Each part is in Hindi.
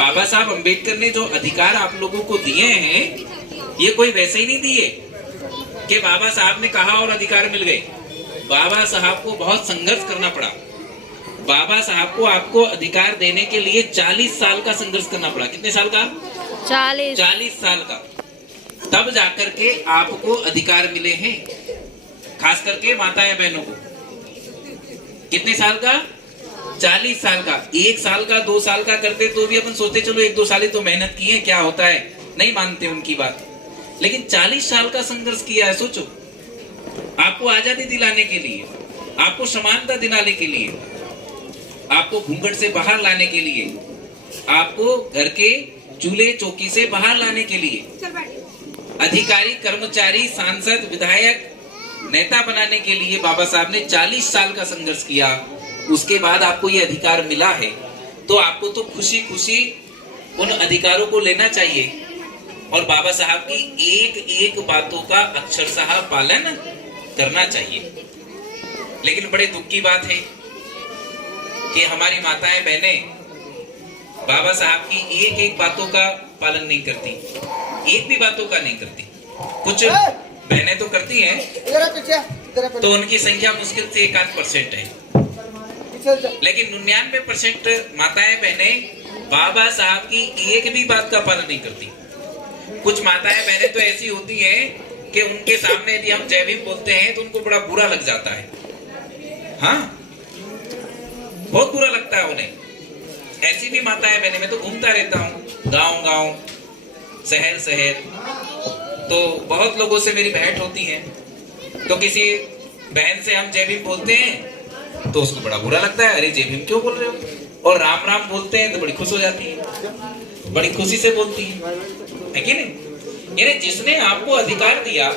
बाबा साहब अंबेडकर ने जो अधिकार आप लोगों को दिए हैं, ये कोई वैसे ही नहीं दिए कि बाबा साहब ने कहा और अधिकार मिल गए। बाबा साहब को बहुत संघर्ष करना पड़ा। बाबा साहब को आपको अधिकार देने के लिए 40 साल का संघर्ष करना पड़ा। कितने साल का? 40 साल का। तब जाकर के आपको अधिकार मिले हैं, खास करके माताएं बहनों को। कितने साल का? 40 साल का। 1 साल का 2 साल का करते तो भी अपन सोचते चलो 1-2 साल ही तो मेहनत की है, क्या होता है, नहीं मानते उनकी बात। लेकिन 40 साल का संघर्ष किया है। सोचो, आपको आजादी दिलाने के लिए, आपको समानता दिलाने के लिए, आपको घूंघट से बाहर लाने के लिए, आपको घर के चूल्हे चौकी से बाहर लाने के लिए, अधिकारी, कर्मचारी, सांसद, विधायक, नेता बनाने के लिए बाबा साहब ने 40 साल का संघर्ष किया। उसके बाद आपको ये अधिकार मिला है, तो आपको तो खुशी खुशी उन अधिकारों को लेना चाहिए और बाबा साहब की एक एक बातों का अक्षरशः पालन करना चाहिए। लेकिन बड़े दुख की बात है कि हमारी माताएं बहनें बाबा साहब की एक एक बातों का पालन नहीं करती, एक भी बातों का नहीं करती। कुछ बहनें तो करती हैं, तो उनकी संख्या मुश्किल से 1-8% है, लेकिन 99% माताएं बहनें बाबा साहब की एक भी बात का पालन नहीं करती। कुछ माताएं बहनें तो ऐसी होती हैं कि उनके सामने यदि हम जय भीम बोलते हैं तो उनको बड़ा बुरा लग जाता है। हाँ, बहुत बुरा लगता है उन्हें। ऐसी भी माताएं बहनें, मैं तो घूमता रहता हूँ गांव गांव, शहर शहर, तो बहुत लोगों से मेरी भेंट होती है। तो किसी बहन से हम जय भीम बोलते हैं तो उसको बड़ा बुरा लगता है, अरे जय भीम क्यों बोल रहे हो। और राम राम बोलते हैं तो बड़ी खुश हो जाती है, बड़ी खुशी से बोलती है कि नहीं। यानी जिसने आपको अधिकार दिया,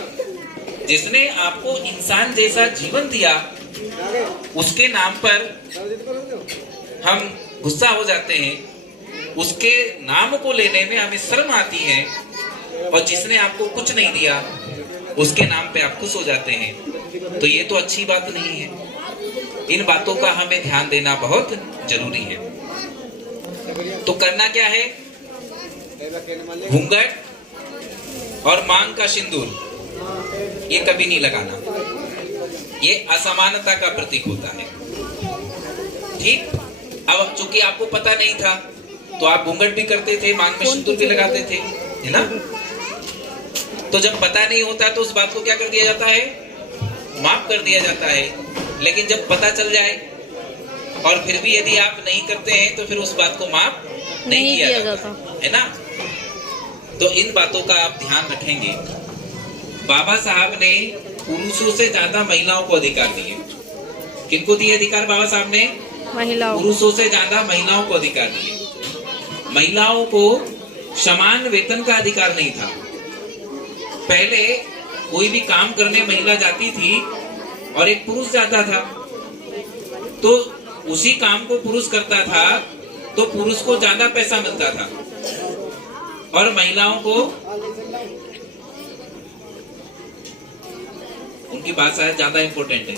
जिसने आपको इंसान जैसा जीवन दिया, उसके नाम पर हम गुस्सा हो जाते हैं, उसके नाम को लेने में हमें शर्म आती है, और जिसने आपको कुछ नहीं दिया उसके नाम पे आप खुश हो जाते हैं। तो ये तो अच्छी बात नहीं है। इन बातों का हमें ध्यान देना बहुत जरूरी है। तो करना क्या है? घूंघट और मांग का सिंदूर ये कभी नहीं लगाना, ये असमानता का प्रतीक होता है। ठीक, अब चूंकि आपको पता नहीं था तो आप घूंघट भी करते थे, मांग में सिंदूर भी लगाते थे, है ना। तो जब पता नहीं होता तो उस बात को क्या कर दिया जाता है? माफ कर दिया जाता है। लेकिन जब पता चल जाए और फिर भी यदि आप नहीं करते हैं तो फिर उस बात को माफ नहीं किया जाता, है ना। तो इन बातों का आप ध्यान रखेंगे। बाबा साहब ने पुरुषों से ज्यादा महिलाओं को अधिकार दिए। किनको दिए अधिकार बाबा साहब ने? महिलाओं। पुरुषों से ज्यादा महिलाओं को अधिकार दिए। महिलाओं को समान वेतन का अधिकार नहीं था। पहले कोई भी काम करने महिला जाती थी और एक पुरुष जाता था, तो उसी काम को पुरुष करता था तो पुरुष को ज्यादा पैसा मिलता था और महिलाओं को, उनकी बात शायद ज्यादा इंपॉर्टेंट है।